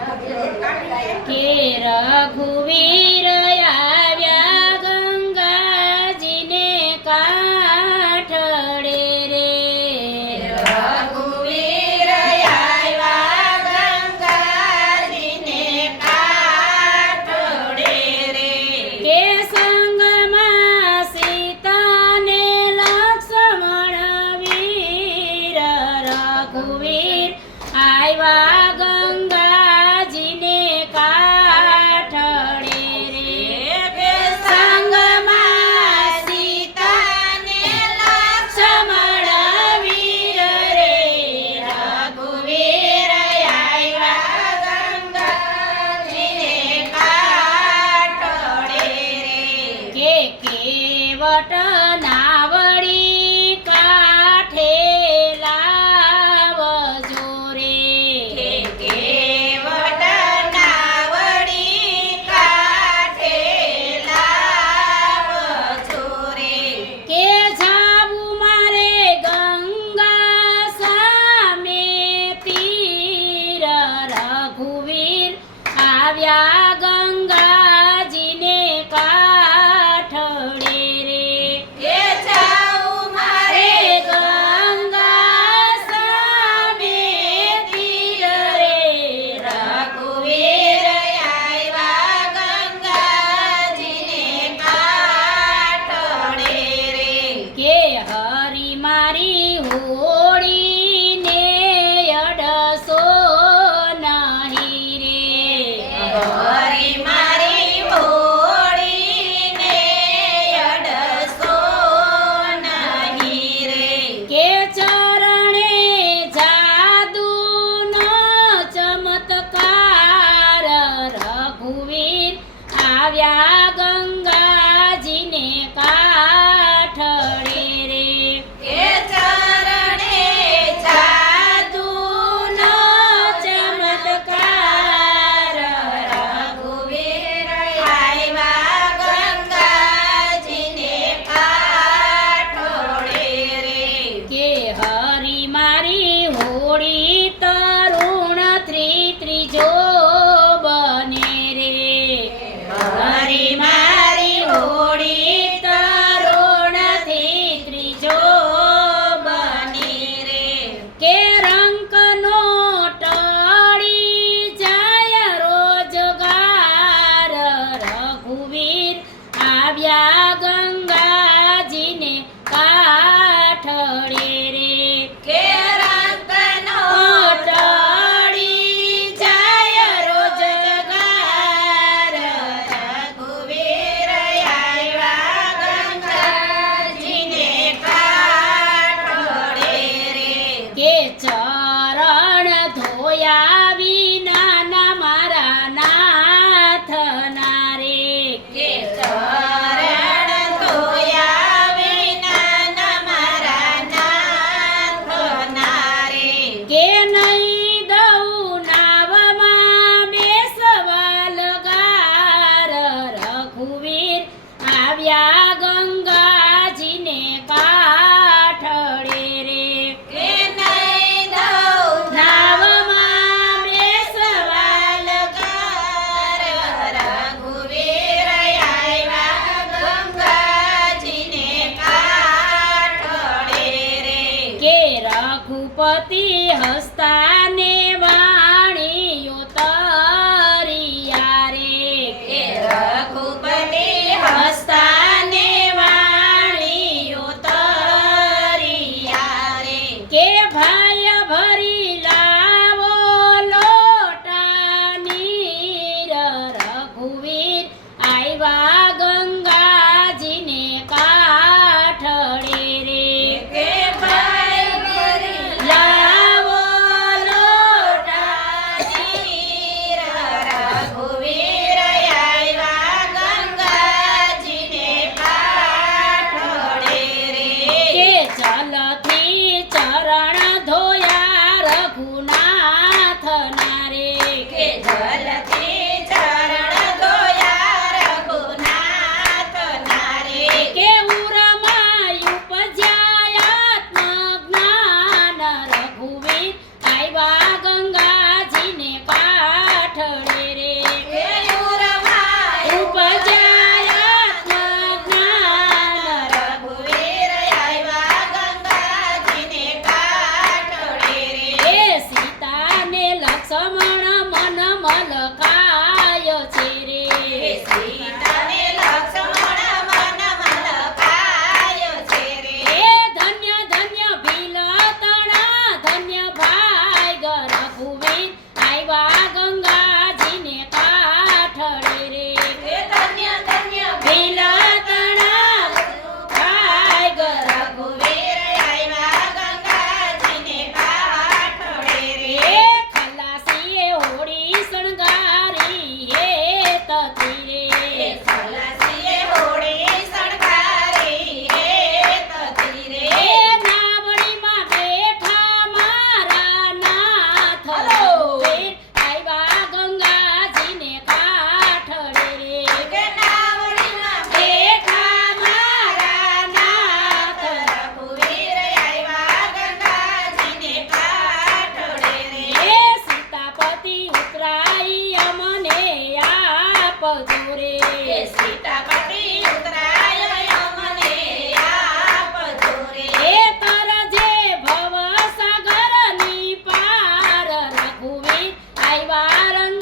કે રઘુવીર આવ્યા ગંગાજીને કાંઠળે રે રઘુવીર આવ્યા ગંગાજીને કાંઠળે રે કે સંગમાં સીતાને લક્ષ્મણ વીર રઘુવીર આવ્યા ગંગાજીને કાંઠળે રે કે સંગમાં સીતાને લક્ષ્મણ વીર રે રઘુવીર આવ્યા ગંગાજીને કાંઠળે રે કે કેવટ નાવડી કાંઠે લાવજો રે કેવટ નાવડી કાંઠે લાવજો રે કે જાવું મારે ગંગા સામે તીર રઘુવીર આવ્યા ગંગાજીને કાંઠળે રે કે જાઉં મારે ગંગા સામે તીર રે રઘુવીર આવ્યા ગંગાજીને કાંઠળે રે કે હરી મારી હોળીને અડસો નહીં રે હરી મારી હોળીને અડસો નહીં રે કે ચરણે જાદુનો ચમત્કાર રઘુવીર આવ્યા ગંગાજીને કાંઠળે રે કે ચરણે જાદુનો ચમત્કાર રઘુવીર આવ્યા ગંગાજીને કાંઠળે રે કે હરી મારી હોળી તરુણ ત્રીજો બને રે હરી મારી હોળી તરુણથી ત્રીજો બની રે કે રંકનો ટળી જાય રોજગાર રઘુવીર આવ્યા ગંગાજીને કાંઠળે રે કે રંગનો ટળી જાય રોજગાર રઘુવીર આવ્યા ગંગાજીને કાંઠળે રે કે ચરણ ધોયા વિના મારા નાથના રે કે ચરણ ધોયા વિના મારા નાથના રે કે નહીં દઉં નાવમાં બેસવા લગાર રઘુવીર આવ્યા ગંગાજીને કાંઠળે રે કે નહીં દઉં નાવમાં બેસવા લગાર રઘુવીર આવ્યા ગંગાજીને કાંઠળે રે કે રઘુપતિ હસ્તાને વાણીઓ તરિયા રે કે રઘુપતિ હસ્તાને વાણીઓ તરિયા રે કે ભાય ભરી લાવો લોટા નીર રઘુવીર આવ્યા ગંગાજીને કાંઠળે રે કે ભાઈ ભરી લાવો લોટા નીર રઘુવીર આવ્યા ગંગાજીને કાંઠળે રે કે ચલથી ચરણ ધોયા રઘુનાથના રે કે જલથી ચરણ ધોયા રઘુનાથના રે કે ઉરમાં ઉપજ્યા આત્મજ્ઞાન રઘુવીર આવ્યા ગંગાજીને કાંઠળે લક્ષ્મણ મન મલકાય છે રે સીતાને લક્ષ્મણ મન મલકાય છે રે એ ધન્ય ધન્ય ભીલતણા ધન્ય ભાઈ રઘુવીર આવ્યા ગંગાજીને કાઠડે રે હે ધન્ય ધન્ય ભીલતણા ભાઈ રઘુવીર આવ્યા ગંગાજીને કાઠડે રે એ ખલાસીએ હોળી શણગારી હે તતી હે રે ખલાસીએ હોળી શણગારી હે તતી રે એ નાવડીમાં બેઠા મારા નાથ હલો. રઘુવીર આવ્યા ગંગાજીને કાઠડે રે કે નાવડીમાં બેઠા મારા નાથ રઘુવીર આવ્યા ગંગાજીને કાઠડે રે એ સીતાપતિ ઉતરાઈ અમને આપજો રે હે સીતાપતિ ઉતરાય અમને આપજો રે એ કરજે ભવસાગરની પાર રઘુવીર આવ્યા રંગ